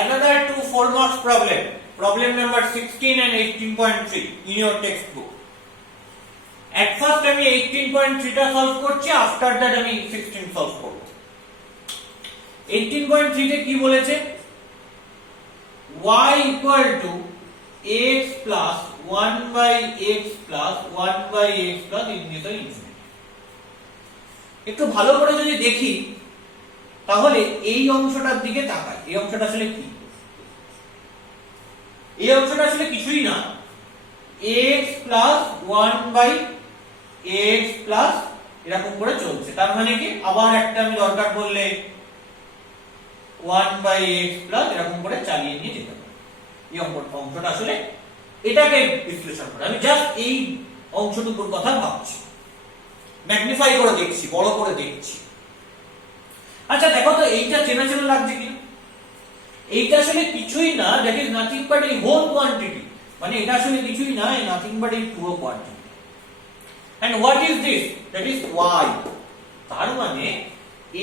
another two 4 marks problem number 16 and 18.3 in your textbook. At first আমি 18.3 টা solve করছি, after that আমি 16 solve করব। 18.3 তে কি বলেছে, y equal to x plus 1 by x plus 1 by x plus infinity। একটু ভালো করে যদি দেখি তাহলে এই অংশটার দিকে তাকাই, এই অংশটা আসলে কি? এই অংশটা আসলে কিছুই না, x plus 1 by x plus এরকম করে চলছে। তার মানে কি, আবার একটা আমি দরকার পড়লে 1 by x plus এরকম করে চালিয়ে নিয়ে যেতে পারি। এই অংশটা আসলে এটাকে বিশ্লেষণ করে, আমি জাস্ট এই অংশটুকুর কথা ভাবছি, ম্যাগনিফাই করে দেখছি, বড় করে দেখছি। আচ্ছা দেখো তো, এইটা চেনা চেনা লাগছে কি? এইটা আসলে কিছুই না, দ্যাট ইজ নাথিং বাট এই হোল কোয়ান্টিটি, মানে এটা আসলে কিছুই না, এই নাথিং বাট এই পুরো quantity. And what is this? That is y। তার মানে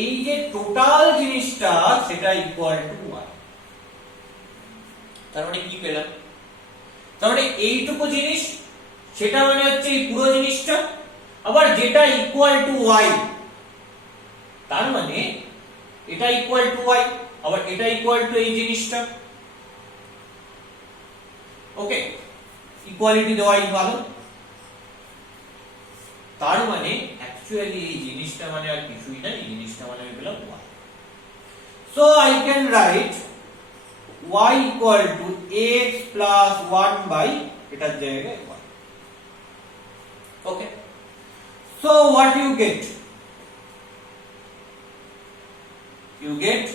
এই যে টোটাল জিনিসটা সেটা ইকুয়াল টু y। তার মানে কি পেলাম? তার মানে এইটুকু জিনিস সেটা মানে হচ্ছে এই পুরো জিনিসটা, আবার যেটা ইকুয়াল টু y তার মানে এটা ইকুয়াল টু y, আবার এটা ইকুয়াল টু এই জিনিসটা। ওকে, ইকুয়ালিটি দেওয়াই ভালো। তার মানে অ্যাকচুয়ালি এই জিনিসটা মানে আর কিছুই না, এই জিনিসটা মানে আমি পেলাম y। So I can right y equal to x plus 1 by এটার জায়গায় y। Okay, so what you get? You get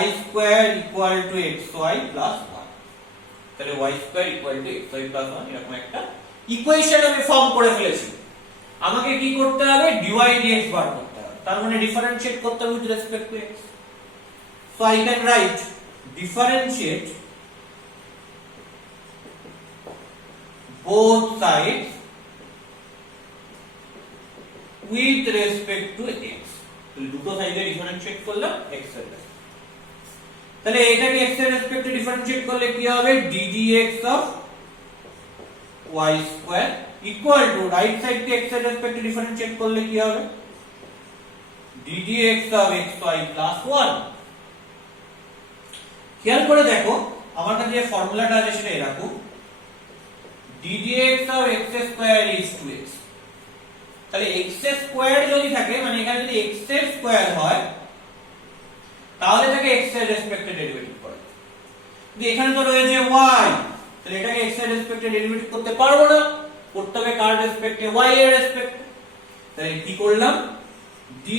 y square equal to xy plus 1। তাহলে y square equal to xy plus 1 এরকম একটা equation আমি form করে ফেলেছি। আমাকে কি করতে হবে? dy dx বার করতে হবে, তার মানে ডিফারেন্সিয়েট করতে হবে with respect to x। So I can write differentiate both sides with respect to x। তাহলে দুটো সাইডে ডিফারেন্সিয়েট করলাম x এর রেসপেক্টে। তাহলে এটাকে x এর রেসপেক্টে ডিফারেন্সিয়েট করলে কি হবে? ddx of y square equal to right সাইডকে x এর রেসপেক্টে ডিফারেন্সিয়েট করলে কি হবে? ddx of xy plus 1। খেয়াল করে দেখো, আমার কাছে যে ফর্মুলাটা আছে সেটা এরকম, ddx of x square is 2x। তাহলে x স্কয়ার যদি থাকে, মানে এখানে যদি x এর স্কয়ার হয় তাহলে তাকে x এর রেসপেক্টে ডেরিভেটিভ করে। কিন্তু এখানে তো রয়েছে y, তাহলে এটাকে x এর রেসপেক্টে ডেরিভেটিভ করতে পারবো না, করতে হবে কার রেসপেক্টে? y এর রেসপেক্টে। তাহলে কি করলাম? dy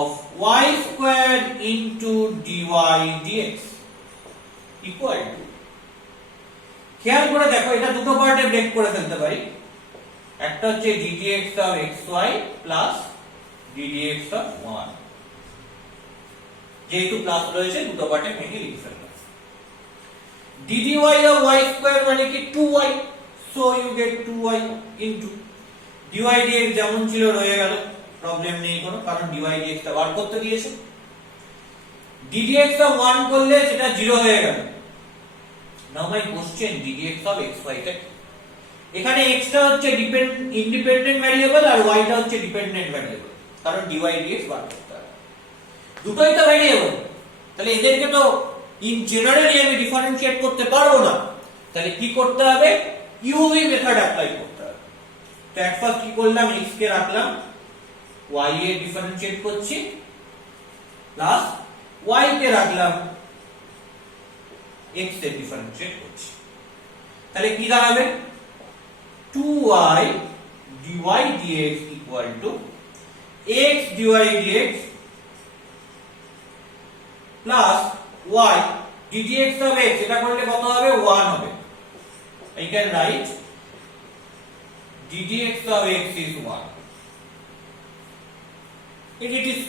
of y squared into dy dx equal to, খেয়াল করে দেখো এটা দুটো পার্টে ব্রেক করে ফেলতে পারি। একটা হচ্ছে ddx of xy plus ddx of 1, যেহেতু প্লাস রয়েছে দুটো পার্টে ভেঙে লিখে ফেললাম। dy of y square মানে কি 2y, so you get 2y into dy dx যেমন ছিল রয়ে গেল, প্রবলেম নেই কোনো, কারণ dy dx টা বার করতে দিয়েছে। ddx of 1 করলে সেটা 0 হয়ে গেল। Now my question, ddx of xy টা এখানে x টা হচ্ছে ইন্ডিপেন্ডেন্ট ভ্যারিয়েবল আর y টা হচ্ছে ডিপেন্ডেন্ট ভ্যারিয়েবল, কারণ dy dx বার করতে হবে। দুটোই তো ভ্যারিয়েবল, তাহলে এদেরকে তো ইন জেনারেলি আমি ডিফারেন্সিয়েট করতে পারবো না। তাহলে কি করতে হবে? ইউভি মেথড অ্যাপ্লাই করতে হবে। তো এট ফার্স্ট কি করলাম? x কে রাখলাম, y এ ডিফারেন্সিয়েট করছি, প্লাস y কে রাখলাম, x এ ডিফারেন্সিয়েট করছি। তাহলে কি দাঁড়াবে? 2y dy dx equal to x dy dx plus y ddx of x, এটা করলে কত হবে? 1 হবে। I can write ddx of x is 1। It is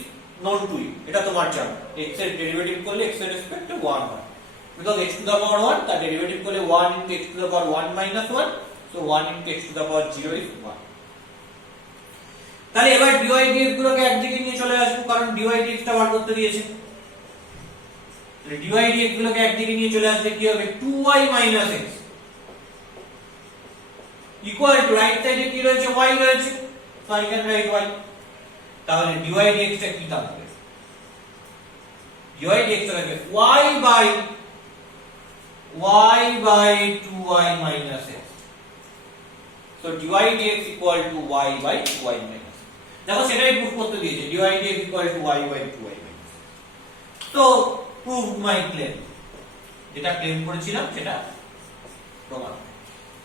known to you, এটা তোমার জানো, x এর ডেরিভেটিভ করলে x এর রেসপেক্টে 1 হয়, because x to the power 1 তার ডেরিভেটিভ করলে 1 into x to the power 1 minus 1, so 1 into x to the power 0 is 1। তাহলে এবার dy dx গুলোকে একদিকে নিয়ে চলে আসবো, কারণ dy dx টা বার করতে দিয়েছে। তাহলে dy dx গুলোকে একদিকে নিয়ে চলে আসলে কি হবে, 2y - x equal to right সাইডে কি রয়েছে, y রয়েছে, so I can right y। তাহলে dy dx টা কি থাকবে, dy dx টা থাকবে y by 2y - x। So dy dx equal to y by 2y - x। দেখো সেটাই প্রুফ করতে দিয়েছে, dy dx equal to y by 2y - x। তো প্রুভ মাই ক্লেম, যেটা ক্লেম করেছিলাম সেটা প্রমাণ।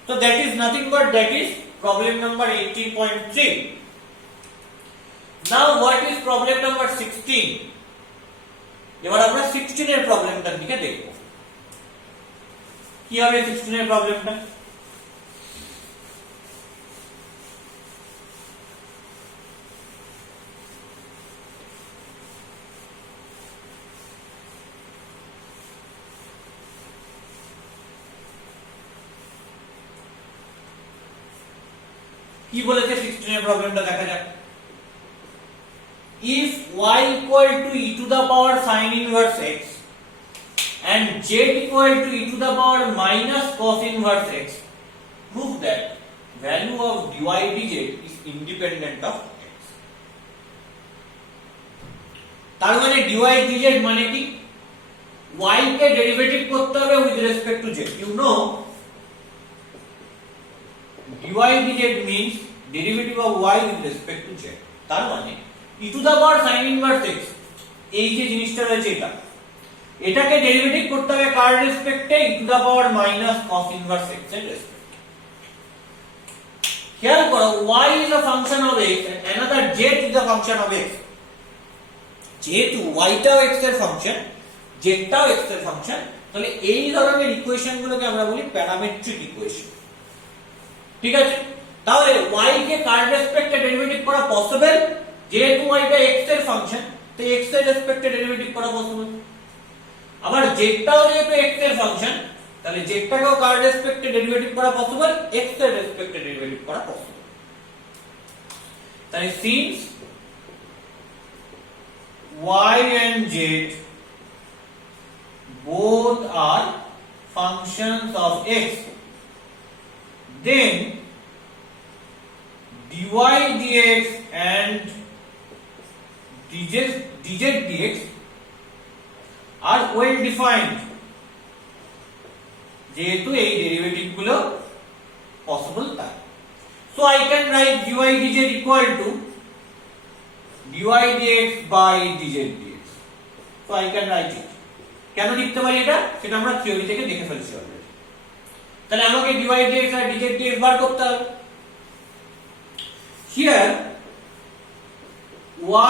So that is nothing but that is problem number 18.3. Now what is problem number 16? এবার আমরা 16 এর প্রবলেমটার দিকে দেখব। কি হবে 16 এর প্রবলেমটা? কি বলেছে 16 এর প্রবলেমটা দেখা যাক। If y equal to e to the power sin inverse x and z equal to e to the power minus cos inverse x, prove that value of dy dz is independent of x. তার মানে dy dz মানে কি, y কে derivative করতে হবে with respect to z. You know dy dz means derivative of y with respect to z. তার মানে e to the power sin inverse x, এই যে জিনিসটা রয়েছে এটাকে ডেরিভেটিভ করতে হবে কার রেসপেক্টে, e to the power minus cos inverse x এর রেসপেক্টে। খেয়াল করো y is a function of x and another z is a function of x। যেহেতু y টাও x এর ফাংশন, z টাও x এর ফাংশন, তাহলে এই ধরনের ইকুয়েশন গুলোকে আমরা বলি প্যারামেট্রিক ইকুয়েশন। ঠিক আছে, তাহলে y কে কার রেসপেক্টে ডেরিভেটিভ করা পসিবল, যেহেতু y টা x এর ফাংশন, তো x এর রেসপেক্টে ডেরিভেটিভ করা পসিবল। আবার z টাও যেহেতু x এর ফাংশন, তাহলে z টাকেও কার রেসপেক্টে ডেরিভেটিভ করা পসিবল, x এর রেসপেক্টে ডেরিভেটিভ করা পসিবল। তাহলে since y and z both are functions of x, then dy dx and dz dx are well defined, যেহেতু এই ডেরিভেটিভ গুলো পসিবল তাই। So I can write dy dz equal to dy dx by dz dx. So I can write it. কেন লিখতে পারি এটা, সেটা আমরা থিওরি থেকে দেখে ফেলছি অলরেডি। তাহলে আমাকে dy dx আর dz dx বার করতে হবে। Here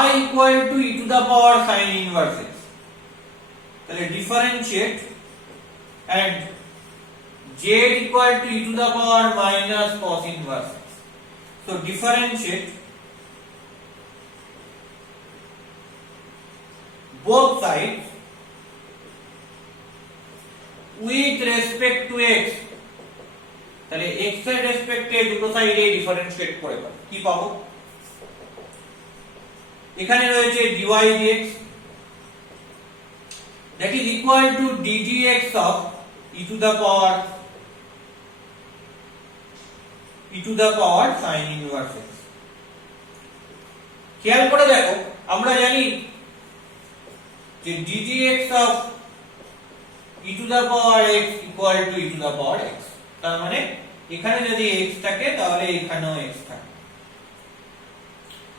y equal to e to the power sin inverse x, তাহলে differentiate, and z equal to e to the power minus cos inverse x. So differentiate both sides with respect to x, তাহলে x এর রেসপেক্টে দুটো সাইডে differentiate করে পাবো, কি পাবো, এখানে রয়েছে dy dx that is equal to ddx of e to the power sin inverse x। খেয়াল করে দেখো, আমরা জানি যে ddx of e to the power x equal to e to the power x। তার মানে এখানে যদি x থাকে তাহলে এখানেও x থাকে,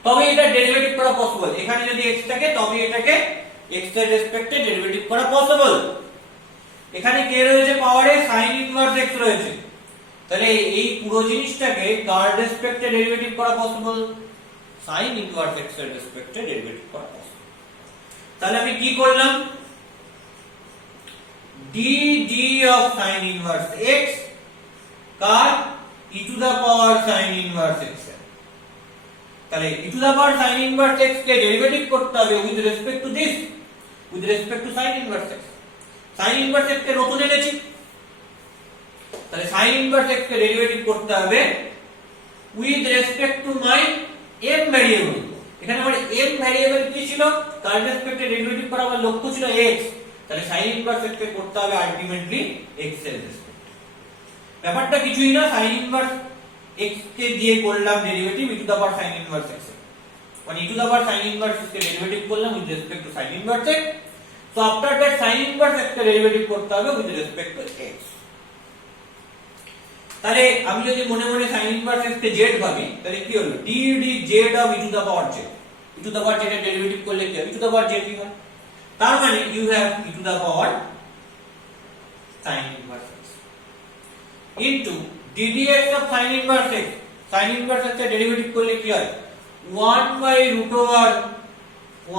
তবে এটা ডেরিভেটিভ করা পসিবল। এখানে যদি x থাকে তবে এটাকে x এর রেসপেক্টে ডেরিভেটিভ করা পসিবল। এখানে কে রয়েছে পাওয়ারে, sin ইনভার্স x রয়েছে, তাহলে এই পুরো জিনিসটাকে কার রেসপেক্টে ডেরিভেটিভ করা পসিবল, sin ইনভার্স x এর রেসপেক্টে ডেরিভেটিভ করা পসিবল। তাহলে আমি কি করলাম, dd of sin inverse x car e to the power sin inverse x। তাহলে e to the power sin inverse x কে ডেরিভেটিভ করতে হবে with respect to this, with respect to sin inverse x। sin inverse x কে নতুন এনেছি, তাহলে sin inverse x কে derivative করতে হবে with respect to my m variable, এখানে আমার m ভ্যারিয়েবল কি ছিল, তার রেসপেক্টে ডেরিভেটিভ করা আমার লক্ষ্য ছিল x, তাহলে sin ইনভার্স x কে করতে হবে আলটিমেটলি x এর রেসপেক্টে। ব্যাপারটা কিছুই না, sin ইনভার্স x কে দিয়ে করলাম derivative e to the power sin inverse x, মানে e to the power sin inverse x কে ডেরিভেটিভ করলাম with respect to sin inverse x, so after that sin inverse x কে derivative করতে হবে with respect to x। তাহলে আমি যদি মনে মনে sin ইনভার্স x কে z ভাবি, তাহলে কি হলো, d z of e to the power z, e to the power z এর ডেরিভেটিভ করলে কি হবে, e to the power z কি হয়, তার মানে you have e to the power sin inverse x into ddx of sin inverse x, sin inverse x এর derivative করলে কি হয়, 1 by root over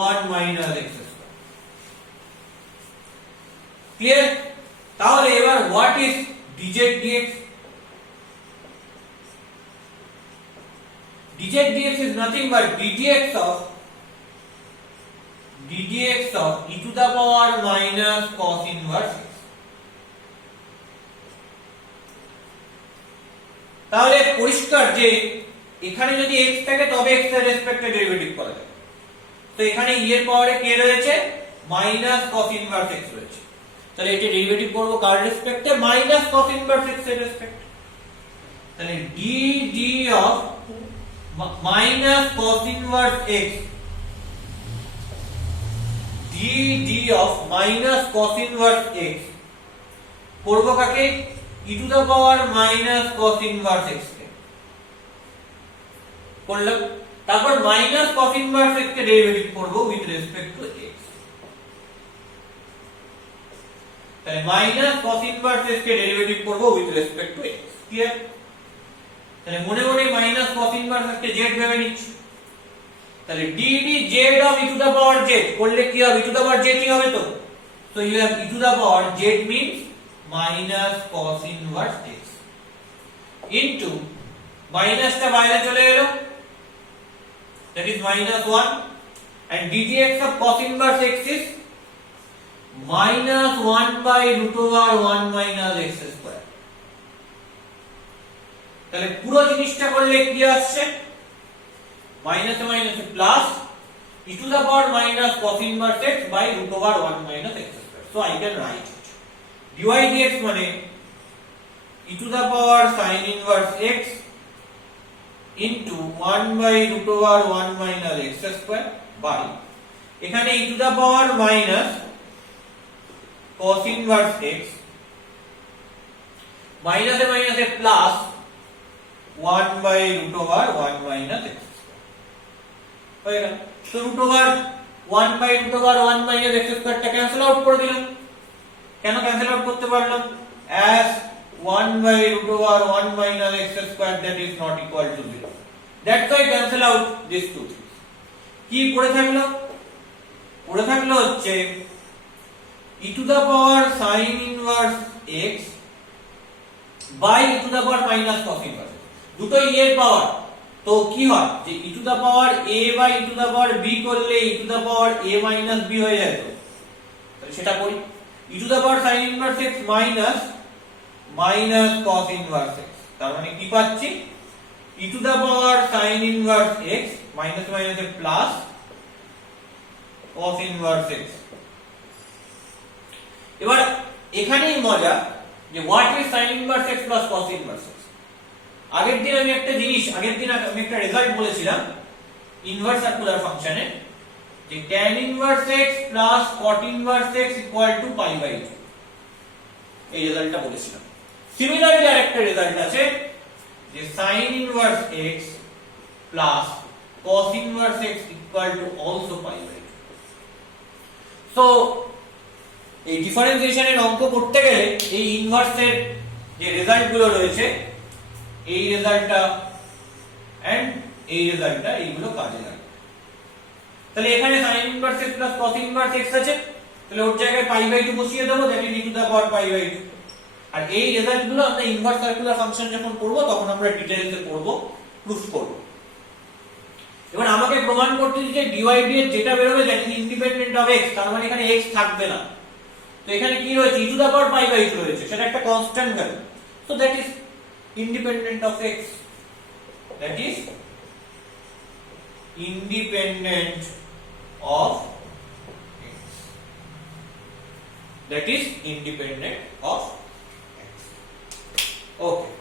1 minus x square. Clear? তাহলে এবার what is dz dx? dz dx is nothing but ddx of e to the power minus cos inverse x। তাহলে পরিষ্কার যে এখানে যদি x থাকে তবে x এর রেসপেক্টে ডেরিভেটিভ করা যায়, তো এখানে e এর পাওয়ারে কে রয়েছে, মাইনাস cos ইনভার্স x রয়েছে, তাহলে এটা ডেরিভেটিভ করব কার রেসপেক্টে, মাইনাস cos ইনভার্স x এর রেসপেক্টে, তাহলে dd of minus cos inverse x, dd of minus cos inverse x করব কাকে, e to the power minus cos inverse x কে করলাম, তারপর minus cos inverse x কে ডেরিভেটিভ করব উইথ রেসপেক্ট টু x, তাহলে minus cos inverse x কে derivative করব with respect to x। Clear? তাহলে মনে মনে মাইনাস cos ইনভার্স কে z ভেবে নিচ্ছি, তাহলে dd z of e to the power z করলে কি হবে, e to the power z কি হবে, তো you have e to the power z means minus cos inverse x into মাইনাসটা বাইরে চলে গেল, that is minus 1, and ddx of cos inverse x is minus 1 by root over 1 minus x square। তাহলে পুরো জিনিসটা করলে কি আসছে, মাইনাসে মাইনাসে plus e to the power minus cos inverse x by root over 1 minus x square, so I can write it dy dx মানে e to the power sin inverse x into 1 by root over 1 minus x square by এখানে e to the power minus cos inverse x মাইনাসে মাইনাসে plus 1 by root over 1 minus x square হয়ে গেল। তো root over 1 by root over 1 minus x square টা cancel out করে দিলাম। কেন ক্যান্সেল আউট করতে পারলাম, as 1 by root over 1 minus x square that is not equal to 0, that's why cancel out these two things। কি পড়ে থাকলো, পড়ে থাকলো হচ্ছে e to the power sin inverse x by e to the power minus cos inverse, দুটোই এর পাওয়ার, তো কি হয় যে e to the power a by e to the power b করলে e to the power a minus b হয়ে যায়, তো তাহলে সেটা করি, e to the power sin inverse x minus cos inverse x, তার মানে কি পাচ্ছি, e to the power sin inverse x minus minus plus cos inverse x। এবার এখানেই মজা যে what is sin inverse x plus cos inverse x। আগের দিন আমি একটা রেজাল্ট বলেছিলাম ইনভার্স সার্কুলার ফাংশনে যে tan inverse x plus cot inverse x equal to pi by 2, এই রেজাল্টটা বলেছিলাম। সিমিলারলি আরেকটা রেজাল্ট আছে যে sin inverse x plus cos inverse x equal to also pi by 2। So এই ডিফারেন্সিয়েশনের অঙ্ক করতে গেলে এই ইনভার্সের যে রেজাল্ট গুলো রয়েছে, এই রেজাল্টটা এন্ড এই রেজাল্টটা, এইগুলো কাজে লাগে। তাহলে এখানে sin inverse x plus cos inverse x আছে, তাহলে ওর জায়গায় pi by 2 বসিয়ে দেব, that is e to the power pi by 2। আর এই রেজাল্ট গুলো আমরা ইনভার্স সার্কুলার ফাংশন যখন করব তখন আমরা ডিটেইলসে করব, প্রুফ করব। এবার আমাকে প্রমাণ করতে দিতে dy dx যেটা বের হবে that is independent of x, তার মানে এখানে x থাকবে না, তো এখানে কি রয়েছে e to the power pi by 2 রয়েছে, সেটা একটা constant value, so that is independent of x, that is independent of x. That is independent of x. Okay.